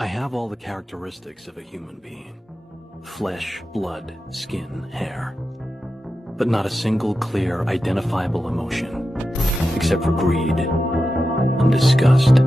I have all the characteristics of a human being. Flesh, blood, skin, hair. But not a single clear, identifiable emotion, except for greed and disgust.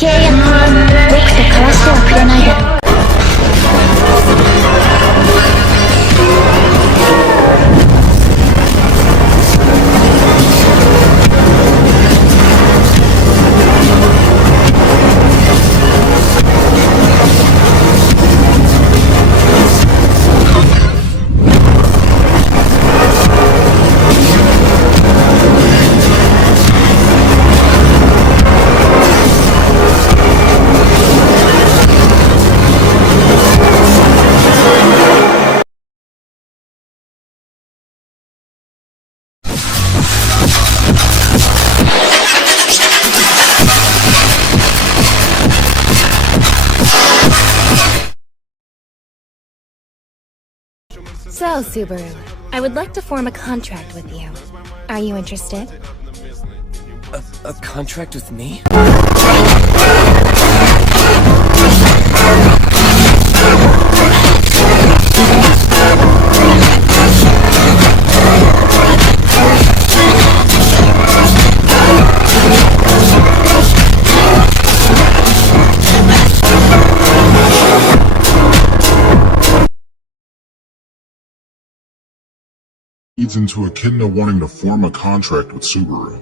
契約僕と交わしてはくれないだろう。So, Subaru, I would like to form a contract with you. Are you interested? A contract with me? Leads into Echidna wanting to form a contract with Subaru.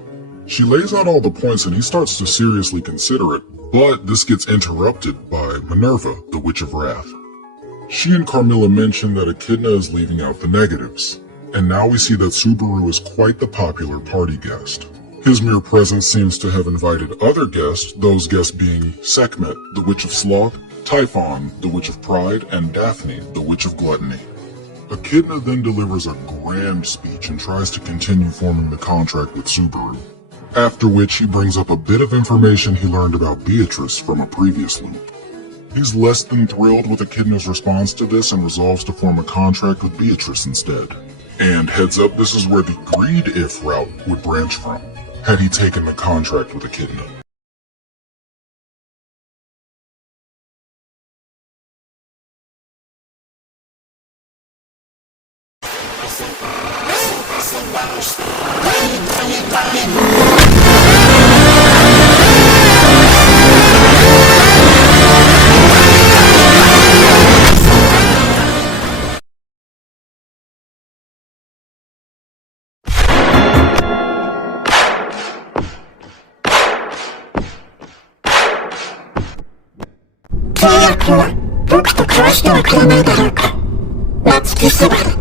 She lays out all the points and he starts to seriously consider it, but this gets interrupted by Minerva, the Witch of Wrath. She and Carmilla mention that Echidna is leaving out the negatives, and now we see that Subaru is quite the popular party guest. His mere presence seems to have invited other guests, those guests being Sekhmet, the Witch of Sloth, Typhon, the Witch of Pride, and Daphne, the Witch of Gluttony. Echidna then delivers a grand speech and tries to continue forming the contract with Subaru, after which he brings up a bit of information he learned about Beatrice from a previous loop. He's less than thrilled with Echidna's response to this and resolves to form a contract with Beatrice instead. And heads up, this is where the greed if route would branch from, had he taken the contract with Echidna. Natsuki Subaru.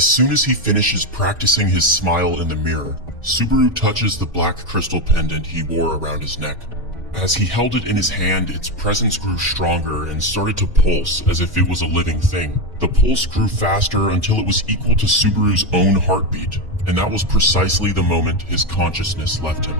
As soon as he finishes practicing his smile in the mirror, Subaru touches the black crystal pendant he wore around his neck. As he held it in his hand, its presence grew stronger and started to pulse as if it was a living thing. The pulse grew faster until it was equal to Subaru's own heartbeat, and that was precisely the moment his consciousness left him.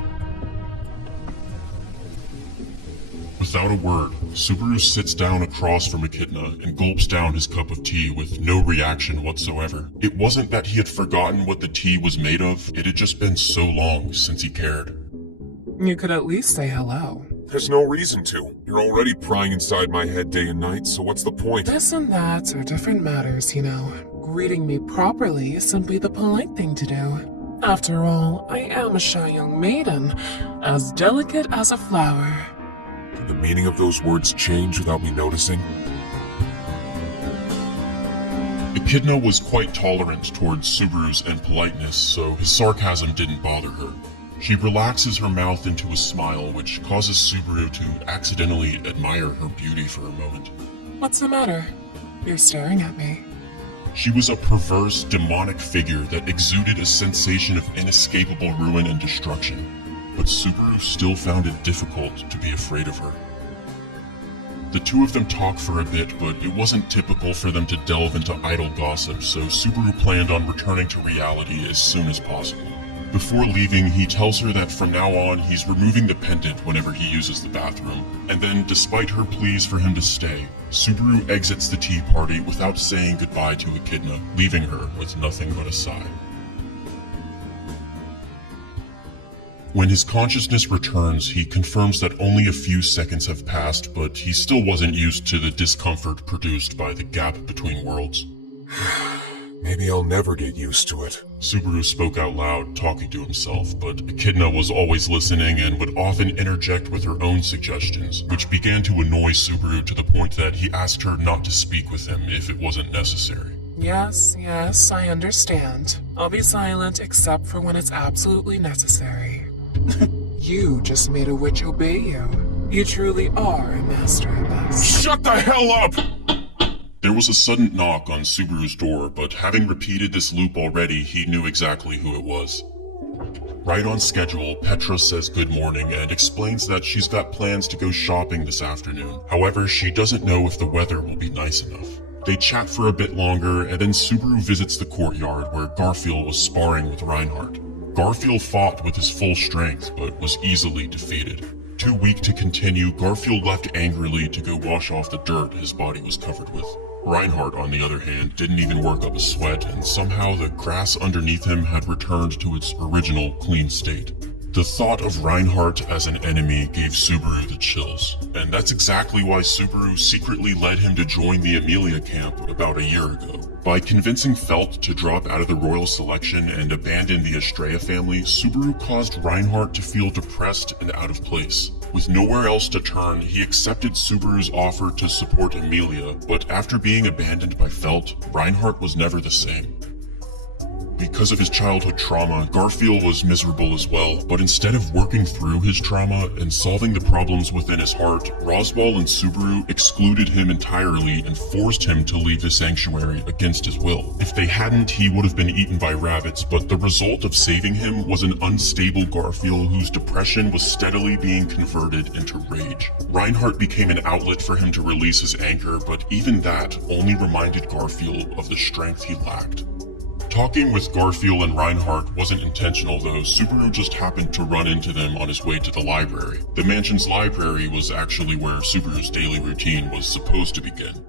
Without a word, Subaru sits down across from Echidna and gulps down his cup of tea with no reaction whatsoever. It wasn't that he had forgotten what the tea was made of, it had just been so long since he cared. You could at least say hello. There's no reason to. You're already prying inside my head day and night, so what's the point? This and that are different matters, you know. Greeting me properly is simply the polite thing to do. After all, I am a shy young maiden, as delicate as a flower. Did the meaning of those words change without me noticing? Echidna was quite tolerant towards Subaru's impoliteness, so his sarcasm didn't bother her. She relaxes her mouth into a smile, which causes Subaru to accidentally admire her beauty for a moment. What's the matter? You're staring at me. She was a perverse, demonic figure that exuded a sensation of inescapable ruin and destruction, but Subaru still found it difficult to be afraid of her. The two of them talk for a bit, but it wasn't typical for them to delve into idle gossip, so Subaru planned on returning to reality as soon as possible. Before leaving, he tells her that from now on he's removing the pendant whenever he uses the bathroom, and then, despite her pleas for him to stay, Subaru exits the tea party without saying goodbye to Echidna, leaving her with nothing but a sigh. When his consciousness returns, he confirms that only a few seconds have passed, but he still wasn't used to the discomfort produced by the gap between worlds. Maybe I'll never get used to it. Subaru spoke out loud, talking to himself, but Echidna was always listening and would often interject with her own suggestions, which began to annoy Subaru to the point that he asked her not to speak with him if it wasn't necessary. Yes, I understand. I'll be silent except for when it's absolutely necessary. You just made a witch obey you. You truly are a master at this. Shut the hell up! There was a sudden knock on Subaru's door, but having repeated this loop already, he knew exactly who it was. Right on schedule, Petra says good morning and explains that she's got plans to go shopping this afternoon. However, she doesn't know if the weather will be nice enough. They chat for a bit longer, and then Subaru visits the courtyard where Garfield was sparring with Reinhardt. Garfield fought with his full strength, but was easily defeated. Too weak to continue, Garfield left angrily to go wash off the dirt his body was covered with. Reinhardt, on the other hand, didn't even work up a sweat, and somehow the grass underneath him had returned to its original clean state. The thought of Reinhardt as an enemy gave Subaru the chills, and that's exactly why Subaru secretly led him to join the Emilia camp about a year ago. By convincing Felt to drop out of the royal selection and abandon the Estrella family, Subaru caused Reinhardt to feel depressed and out of place. With nowhere else to turn, he accepted Subaru's offer to support Emilia, but after being abandoned by Felt, Reinhardt was never the same. Because of his childhood trauma, Garfield was miserable as well, but instead of working through his trauma and solving the problems within his heart, Roswaal and Subaru excluded him entirely and forced him to leave the sanctuary against his will. If they hadn't, he would have been eaten by rabbits, but the result of saving him was an unstable Garfield whose depression was steadily being converted into rage. Reinhardt became an outlet for him to release his anger, but even that only reminded Garfield of the strength he lacked. Talking with Garfield and Reinhardt wasn't intentional though. Subaru just happened to run into them on his way to the library. The mansion's library was actually where Subaru's daily routine was supposed to begin.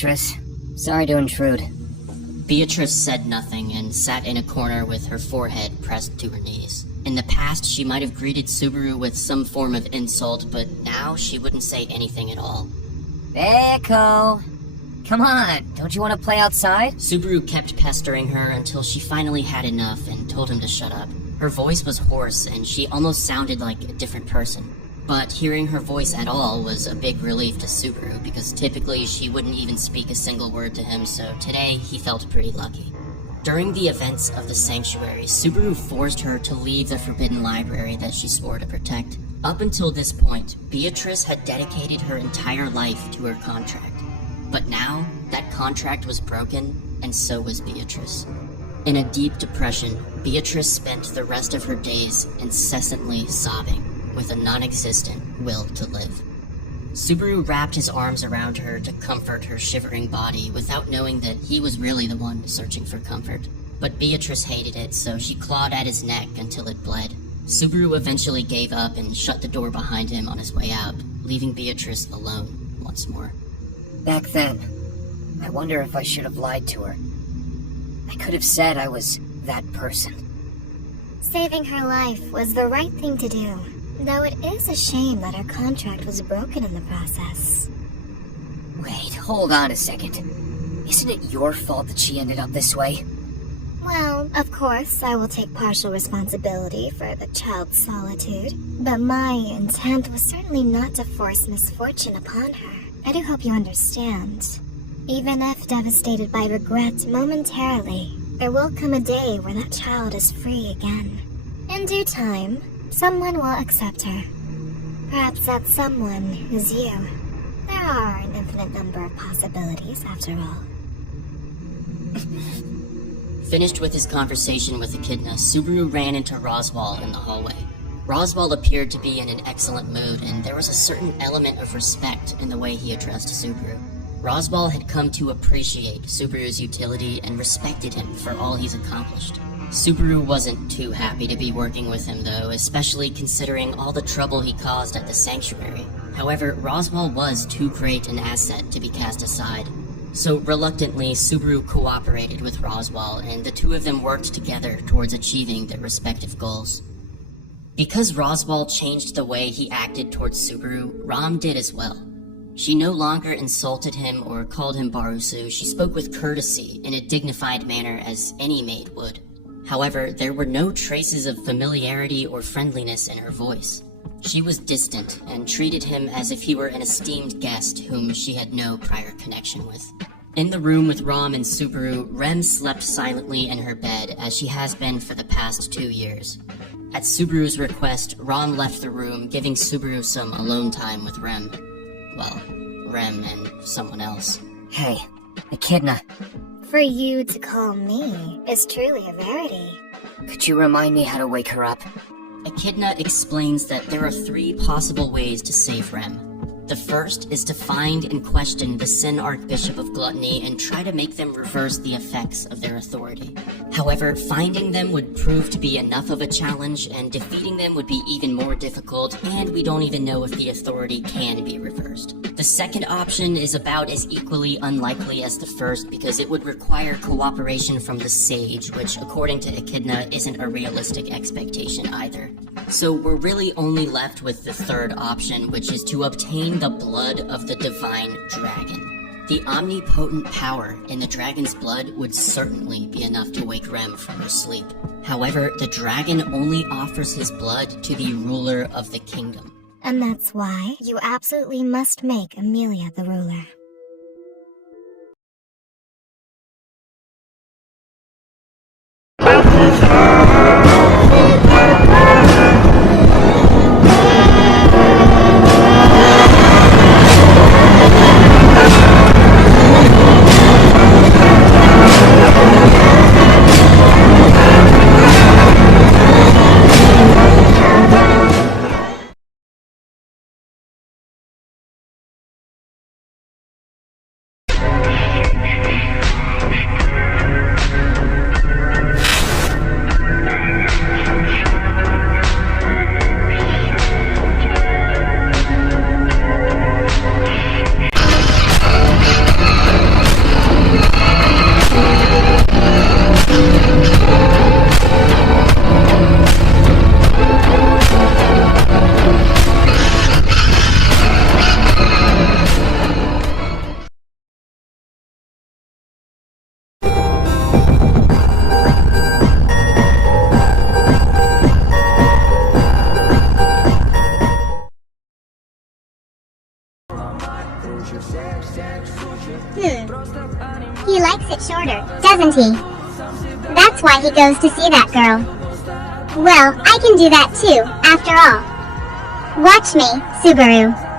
Beatrice. Sorry to intrude. Beatrice said nothing and sat in a corner with her forehead pressed to her knees. In the past, she might have greeted Subaru with some form of insult, but now she wouldn't say anything at all. Echo! Come on, don't you want to play outside? Subaru kept pestering her until she finally had enough and told him to shut up. Her voice was hoarse and she almost sounded like a different person. But hearing her voice at all was a big relief to Subaru because typically she wouldn't even speak a single word to him, so today he felt pretty lucky. During the events of the sanctuary, Subaru forced her to leave the forbidden library that she swore to protect. Up until this point, Beatrice had dedicated her entire life to her contract. But now, that contract was broken, and so was Beatrice. In a deep depression, Beatrice spent the rest of her days incessantly sobbing, with a non-existent will to live. Subaru wrapped his arms around her to comfort her shivering body without knowing that he was really the one searching for comfort. But Beatrice hated it, so she clawed at his neck until it bled. Subaru eventually gave up and shut the door behind him on his way out, leaving Beatrice alone once more. Back then, I wonder if I should have lied to her. I could have said I was that person. Saving her life was the right thing to do, though it is a shame that her contract was broken in the process. Wait, hold on a second. Isn't it your fault that she ended up this way? Well, of course, I will take partial responsibility for the child's solitude, but my intent was certainly not to force misfortune upon her. I do hope you understand. Even if devastated by regret momentarily, there will come a day where that child is free again. In due time, someone will accept her. Perhaps that someone is you. There are an infinite number of possibilities, after all. Finished with his conversation with Echidna, Subaru ran into Roswaal in the hallway. Roswaal appeared to be in an excellent mood, and there was a certain element of respect in the way he addressed Subaru. Roswaal had come to appreciate Subaru's utility and respected him for all he's accomplished. Subaru wasn't too happy to be working with him though, especially considering all the trouble he caused at the sanctuary. However, Roswaal was too great an asset to be cast aside. So reluctantly, Subaru cooperated with Roswaal, and the two of them worked together towards achieving their respective goals. Because Roswaal changed the way he acted towards Subaru, Ram did as well. She no longer insulted him or called him Barusu. She spoke with courtesy in a dignified manner as any maid would. However, there were no traces of familiarity or friendliness in her voice. She was distant and treated him as if he were an esteemed guest whom she had no prior connection with. In the room with Ram and Subaru, Rem slept silently in her bed as she has been for the past 2 years. At Subaru's request, Ram left the room, giving Subaru some alone time with Rem. Well, Rem and someone else. Hey, Echidna. For you to call me is truly a rarity. Could you remind me how to wake her up? Echidna explains that there are 3 possible ways to save Rem. The first is to find and question the Sin Archbishop of Gluttony and try to make them reverse the effects of their authority. However, finding them would prove to be enough of a challenge, and defeating them would be even more difficult, and we don't even know if the authority can be reversed. The second option is about as equally unlikely as the first because it would require cooperation from the Sage, which according to Echidna isn't a realistic expectation either. So we're really only left with the third option, which is to obtain the blood of the divine dragon. The omnipotent power in the dragon's blood would certainly be enough to wake Rem from her sleep. However, the dragon only offers his blood to the ruler of the kingdom. And that's why you absolutely must make Emilia the ruler. He likes it shorter, doesn't he? That's why he goes to see that girl. Well, I can do that too, after all. Watch me, Subaru.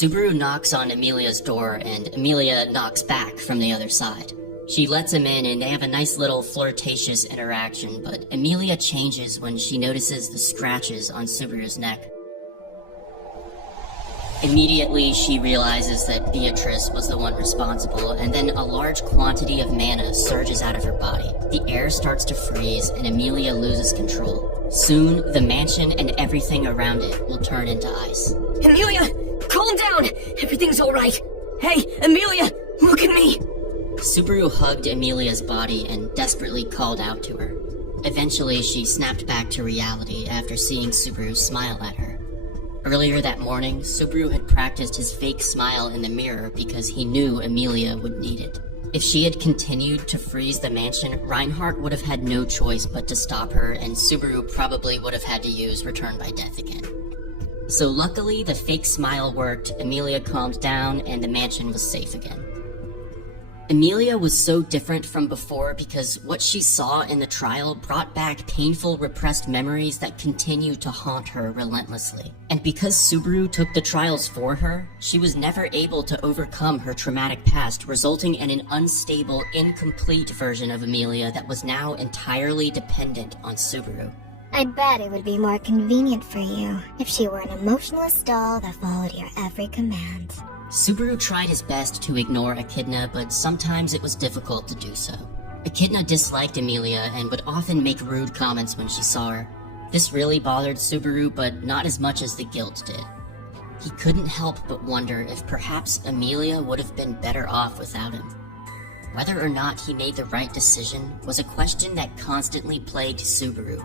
Subaru knocks on Emilia's door, and Emilia knocks back from the other side. She lets him in, and they have a nice little flirtatious interaction, but Emilia changes when she notices the scratches on Subaru's neck. Immediately, she realizes that Beatrice was the one responsible, and then a large quantity of mana surges out of her body. The air starts to freeze, and Emilia loses control. Soon, the mansion and everything around it will turn into ice. Emilia, calm down! Everything's alright. Hey, Emilia, look at me! Subaru hugged Emilia's body and desperately called out to her. Eventually, she snapped back to reality after seeing Subaru smile at her. Earlier that morning, Subaru had practiced his fake smile in the mirror because he knew Emilia would need it. If she had continued to freeze the mansion, Reinhardt would have had no choice but to stop her, and Subaru probably would have had to use Return by Death again. So luckily, the fake smile worked, Emilia calmed down, and the mansion was safe again. Emilia was so different from before because what she saw in the trial brought back painful repressed memories that continue to haunt her relentlessly. And because Subaru took the trials for her, she was never able to overcome her traumatic past, resulting in an unstable, incomplete version of Emilia that was now entirely dependent on Subaru. I bet it would be more convenient for you if she were an emotionless doll that followed your every command. Subaru tried his best to ignore Echidna, but sometimes it was difficult to do so. Echidna disliked Emilia and would often make rude comments when she saw her. This really bothered Subaru, but not as much as the guilt did. He couldn't help but wonder if perhaps Emilia would have been better off without him. Whether or not he made the right decision was a question that constantly plagued Subaru.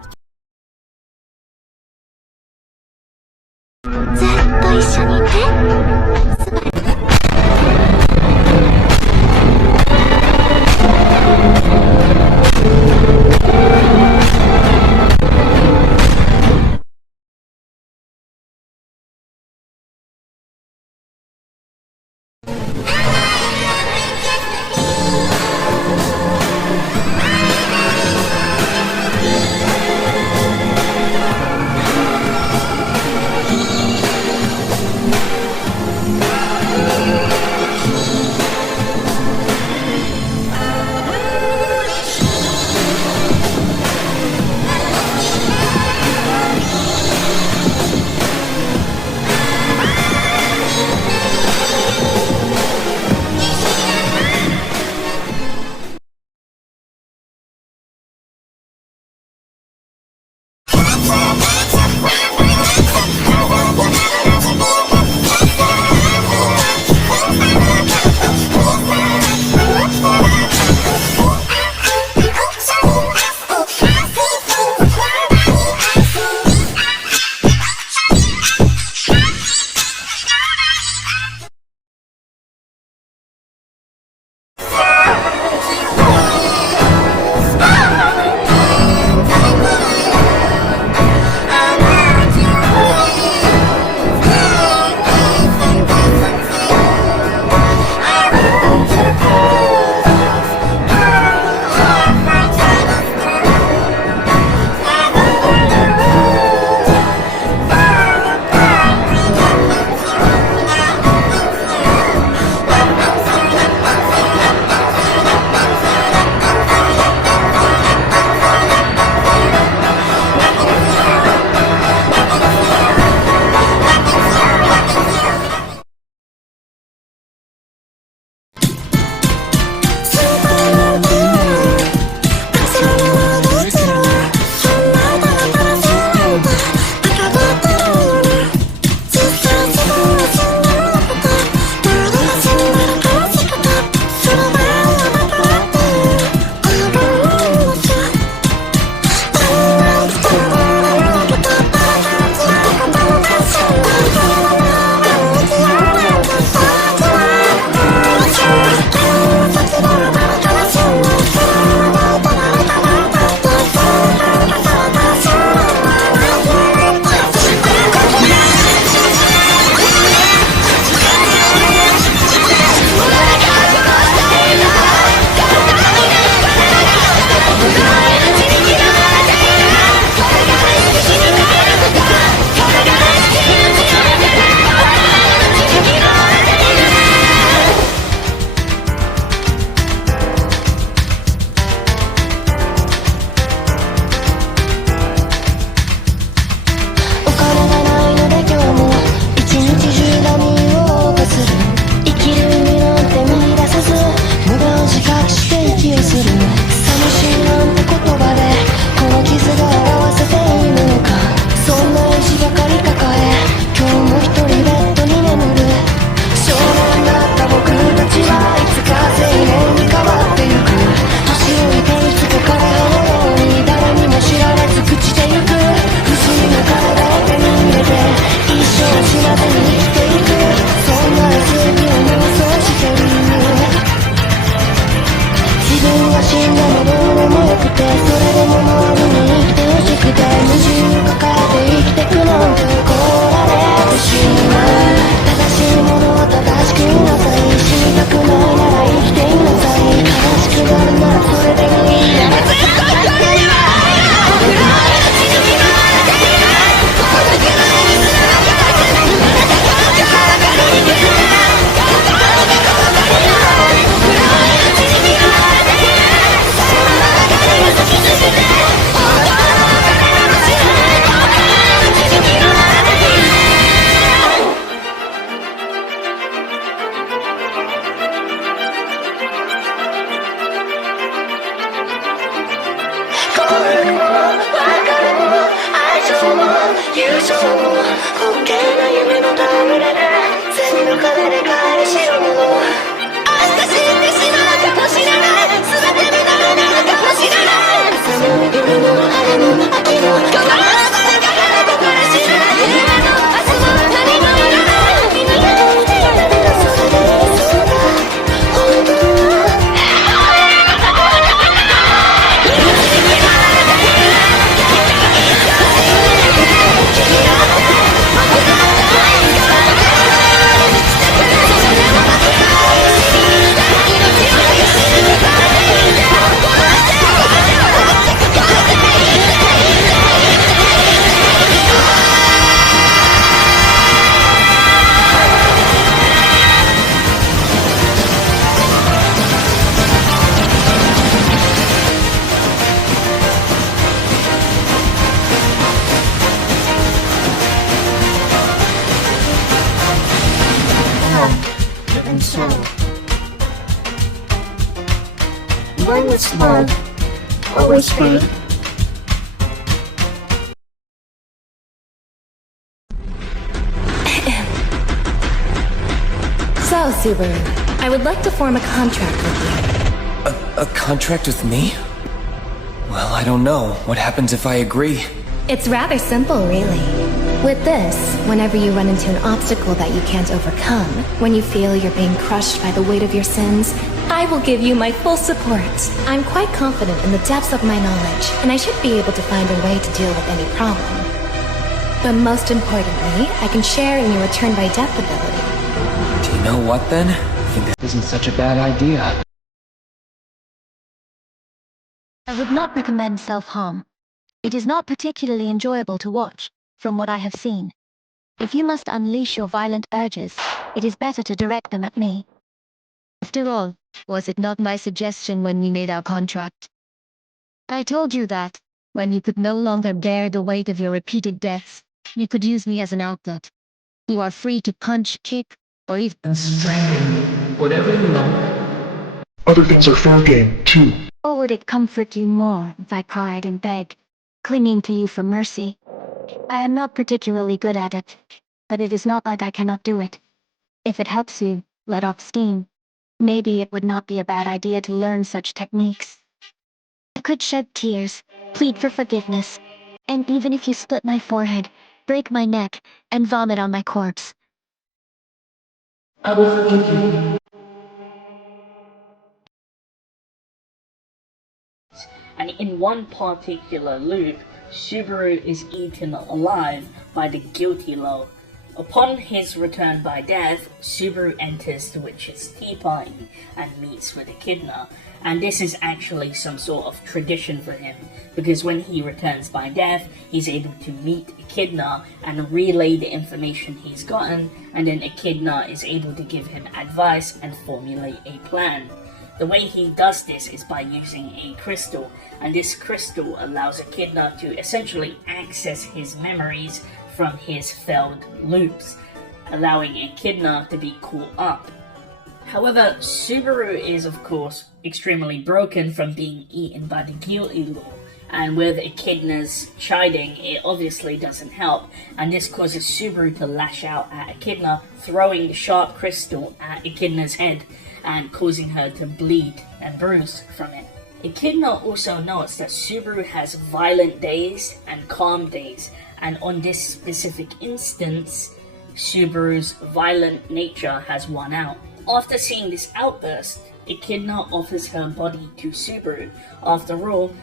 And so, one was love, always free. So, Subaru, I would like to form a contract with you. A contract with me? Well, I don't know. What happens if I agree? It's rather simple, really. With this, whenever you run into an obstacle that you can't overcome, when you feel you're being crushed by the weight of your sins, I will give you my full support. I'm quite confident in the depths of my knowledge, and I should be able to find a way to deal with any problem. But most importantly, I can share in your return by death ability. Do you know what then? I think this isn't such a bad idea. I would not recommend self-harm. It is not particularly enjoyable to watch, from what I have seen. If you must unleash your violent urges, it is better to direct them at me. After all, was it not my suggestion when we made our contract? I told you that, when you could no longer bear the weight of your repeated deaths, you could use me as an outlet. You are free to punch, kick, or even strangle, whatever you like. Other things are fair game, too. Or would it comfort you more if I cried and begged, clinging to you for mercy? I am not particularly good at it, but it is not like I cannot do it. If it helps you let off steam, maybe it would not be a bad idea to learn such techniques. I could shed tears, plead for forgiveness, and even if you split my forehead, break my neck, and vomit on my corpse, I will forgive you. And in one particular loop, Subaru is eaten alive by the guilty Lo. Upon his return by death, Subaru enters the witch's tea party and meets with Echidna, and this is actually some sort of tradition for him, because when he returns by death, he's able to meet Echidna and relay the information he's gotten, and then Echidna is able to give him advice and formulate a plan. The way he does this is by using a crystal, and this crystal allows Echidna to essentially access his memories from his failed loops, allowing Echidna to be caught up. However, Subaru is of course extremely broken from being eaten by the guilty Lo, and with Echidna's chiding, it obviously doesn't help, and this causes Subaru to lash out at Echidna, throwing the sharp crystal at Echidna's head and causing her to bleed and bruise from it. Echidna also notes that Subaru has violent days and calm days, and on this specific instance, Subaru's violent nature has won out. After seeing this outburst, Echidna offers her body to Subaru. After all,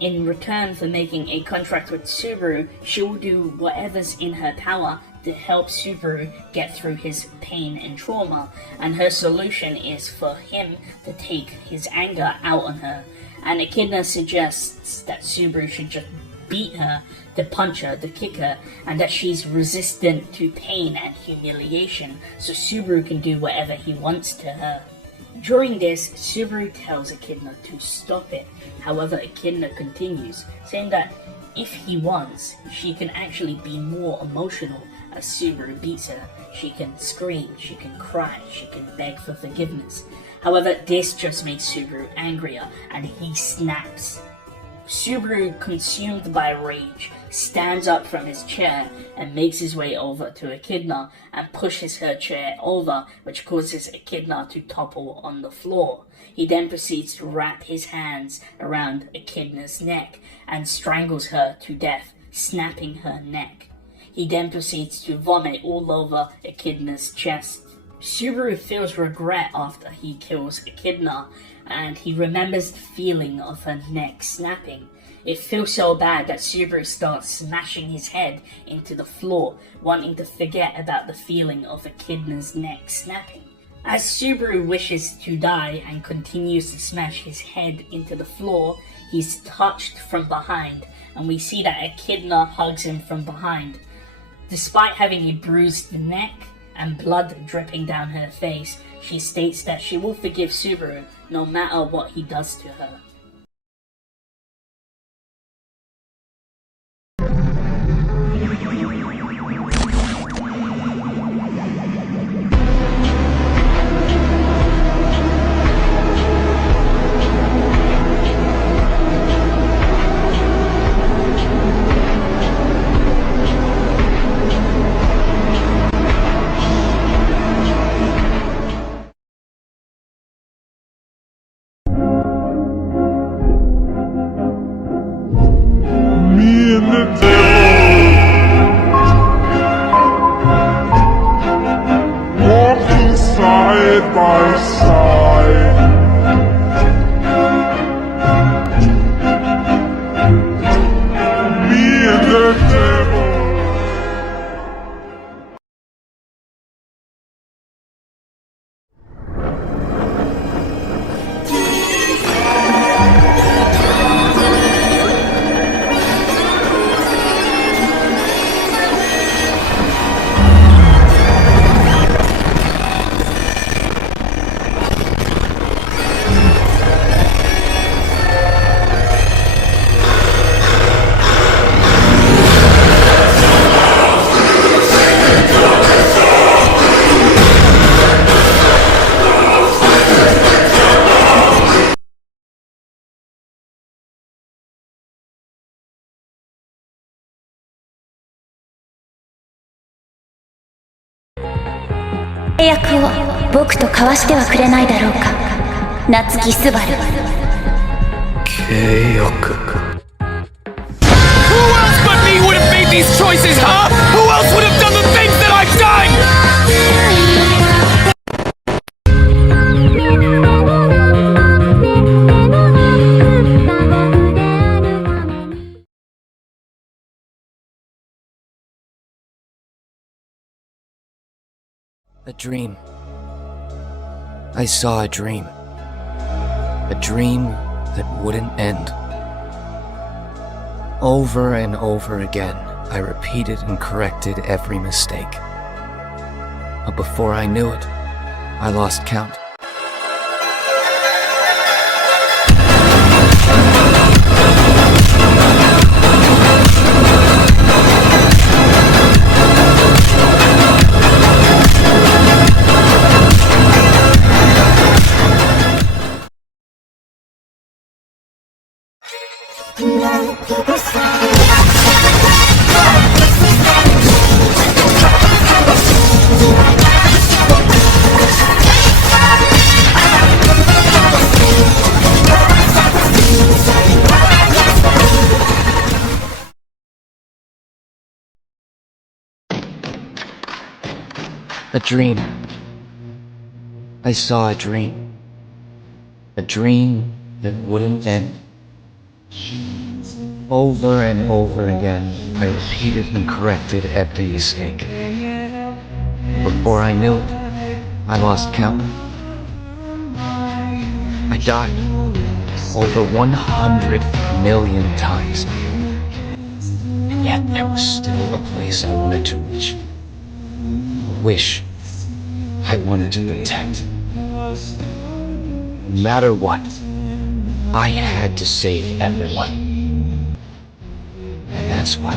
in return for making a contract with Subaru, she will do whatever's in her power to help Subaru get through his pain and trauma, and her solution is for him to take his anger out on her. And Echidna suggests that Subaru should just beat her, to punch her, to kick her, and that she's resistant to pain and humiliation, so Subaru can do whatever he wants to her. During this, Subaru tells Echidna to stop it. However, Echidna continues, saying that if he wants, she can actually be more emotional as Subaru beats her. She can scream, she can cry, she can beg for forgiveness. However, this just makes Subaru angrier, and he snaps. Subaru, consumed by rage, stands up from his chair and makes his way over to Echidna and pushes her chair over, which causes Echidna to topple on the floor. He then proceeds to wrap his hands around Echidna's neck and strangles her to death, snapping her neck. He then proceeds to vomit all over Echidna's chest. Subaru feels regret after he kills Echidna, and he remembers the feeling of her neck snapping. It feels so bad that Subaru starts smashing his head into the floor, wanting to forget about the feeling of Echidna's neck snapping. As Subaru wishes to die and continues to smash his head into the floor, he's touched from behind, and we see that Echidna hugs him from behind. Despite having a bruised neck and blood dripping down her face, she states that she will forgive Subaru no matter what he does to her. Natsuki Subaru. Who else but me would have made these choices, huh? Who else would have done the things that I've done? A dream. I saw a dream. A dream that wouldn't end. Over and over again, I repeated and corrected every mistake. But before I knew it, I lost count. A dream. I saw a dream. A dream that wouldn't end. Over and over again, I repeated and corrected every mistake. Before I knew it, I lost count. I died over 100 million times. And yet there was still a place I wanted to reach. A wish I wanted to protect. No matter what, I had to save everyone. And that's why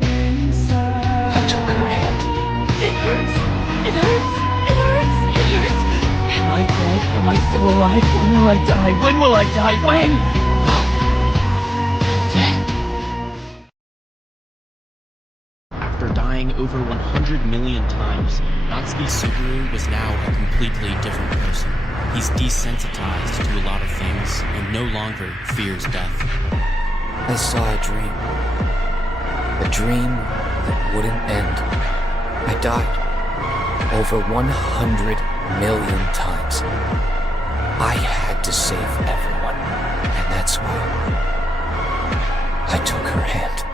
I took her hand. It hurts. It hurts. It hurts. It hurts. Am I dead? Am I still alive? When will I die? When will I die? When? dying over 100 million times, Natsuki Subaru was now a completely different person. He's desensitized to a lot of things and no longer fears death. I saw a dream. A dream that wouldn't end. I died over 100 million times. I had to save everyone, and that's why I took her hand.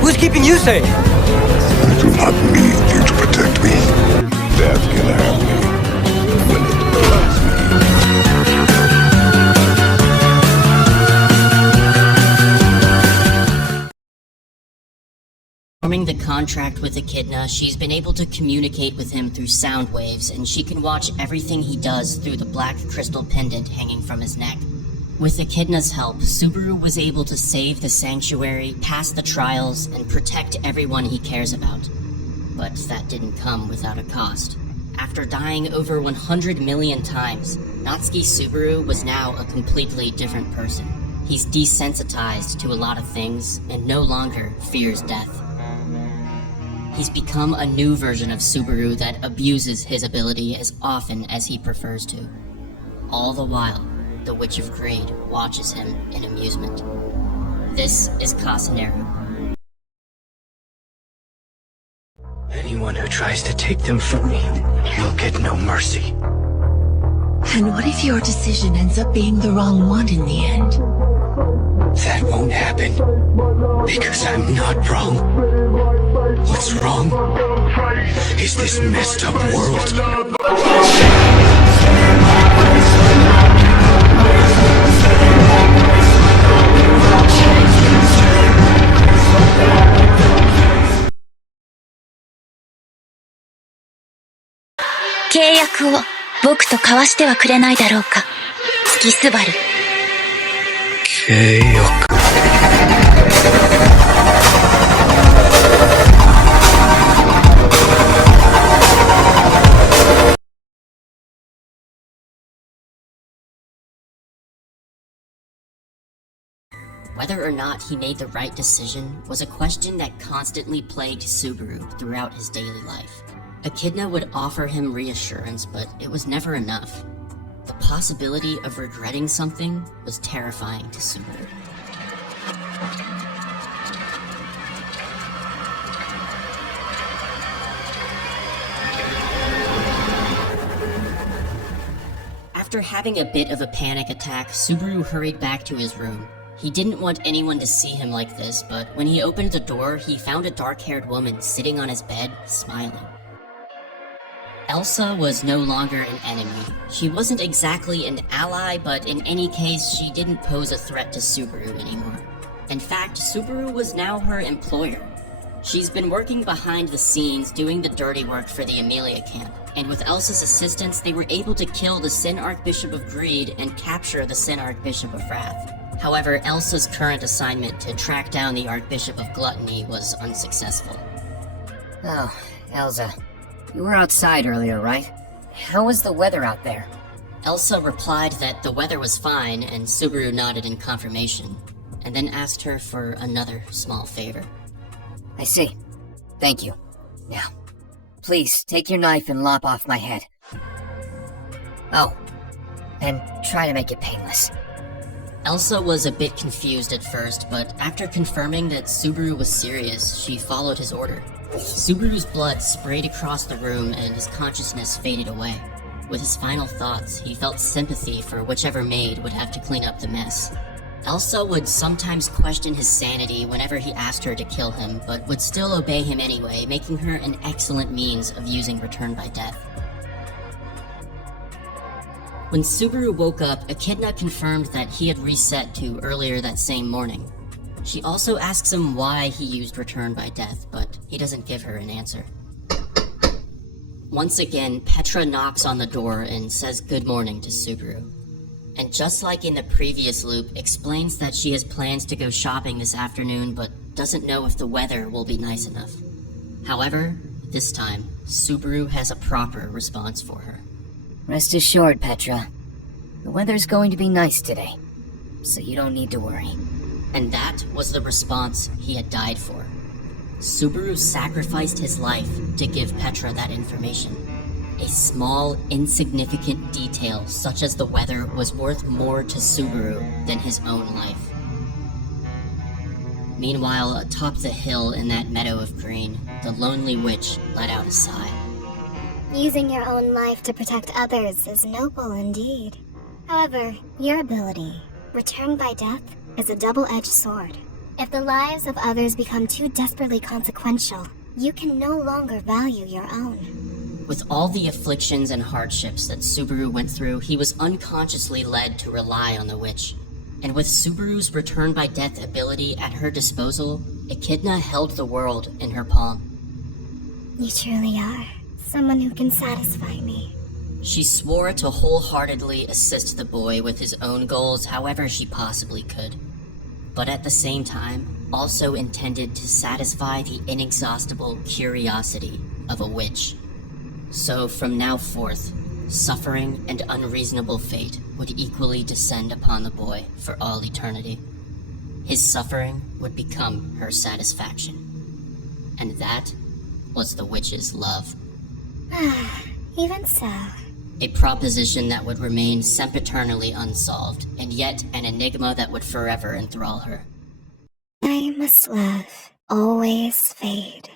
Who's keeping you safe? I do not need you to protect me. Death can have me when it loves me. Forming the contract with Echidna, she's been able to communicate with him through sound waves, and she can watch everything he does through the black crystal pendant hanging from his neck. With Echidna's help, Subaru was able to save the sanctuary, pass the trials, and protect everyone he cares about. But that didn't come without a cost. After dying over 100 million times, Natsuki Subaru was now a completely different person. He's desensitized to a lot of things, and no longer fears death. He's become a new version of Subaru that abuses his ability as often as he prefers to. All the while, the Witch of Greed watches him in amusement. This is Casanero. Anyone who tries to take them from me, you'll get no mercy. And what if your decision ends up being the wrong one in the end? That won't happen, because I'm not wrong. What's wrong is this messed up world. Whether or not he made the right decision was a question that constantly plagued Subaru throughout his daily life. Echidna would offer him reassurance, but it was never enough. The possibility of regretting something was terrifying to Subaru. After having a bit of a panic attack, Subaru hurried back to his room. He didn't want anyone to see him like this, but when he opened the door, he found a dark-haired woman sitting on his bed, smiling. Elsa was no longer an enemy. She wasn't exactly an ally, but in any case, she didn't pose a threat to Subaru anymore. In fact, Subaru was now her employer. She's been working behind the scenes doing the dirty work for the Emilia camp, and with Elsa's assistance, they were able to kill the Sin Archbishop of Greed and capture the Sin Archbishop of Wrath. However, Elsa's current assignment to track down the Archbishop of Gluttony was unsuccessful. Oh, Elsa. You were outside earlier, right? How was the weather out there? Elsa replied that the weather was fine, and Subaru nodded in confirmation, and then asked her for another small favor. I see. Thank you. Now, please take your knife and lop off my head. Oh, and try to make it painless. Elsa was a bit confused at first, but after confirming that Subaru was serious, she followed his order. Subaru's blood sprayed across the room and his consciousness faded away. With his final thoughts, he felt sympathy for whichever maid would have to clean up the mess. Elsa would sometimes question his sanity whenever he asked her to kill him, but would still obey him anyway, making her an excellent means of using Return by Death. When Subaru woke up, Echidna confirmed that he had reset to earlier that same morning. She also asks him why he used Return by Death, but he doesn't give her an answer. Once again, Petra knocks on the door and says good morning to Subaru. And just like in the previous loop, explains that she has plans to go shopping this afternoon, but doesn't know if the weather will be nice enough. However, this time, Subaru has a proper response for her. Rest assured, Petra. The weather's going to be nice today. so you don't need to worry. And that was the response he had died for. Subaru sacrificed his life to give Petra that information. A small, insignificant detail such as the weather was worth more to Subaru than his own life. Meanwhile, atop the hill in that meadow of green, the lonely witch let out a sigh. Using your own life to protect others is noble indeed. However, your ability, returned by death, is a double-edged sword. If the lives of others become too desperately consequential, you can no longer value your own. With all the afflictions and hardships that Subaru went through, he was unconsciously led to rely on the witch. And with Subaru's return by death ability at her disposal, Echidna held the world in her palm. You truly are someone who can satisfy me. She swore to wholeheartedly assist the boy with his own goals however she possibly could, but at the same time, also intended to satisfy the inexhaustible curiosity of a witch. So from now forth, suffering and unreasonable fate would equally descend upon the boy for all eternity. His suffering would become her satisfaction. And that was the witch's love. Even so. A proposition that would remain sempiternally unsolved, and yet an enigma that would forever enthrall her. I must love always fade.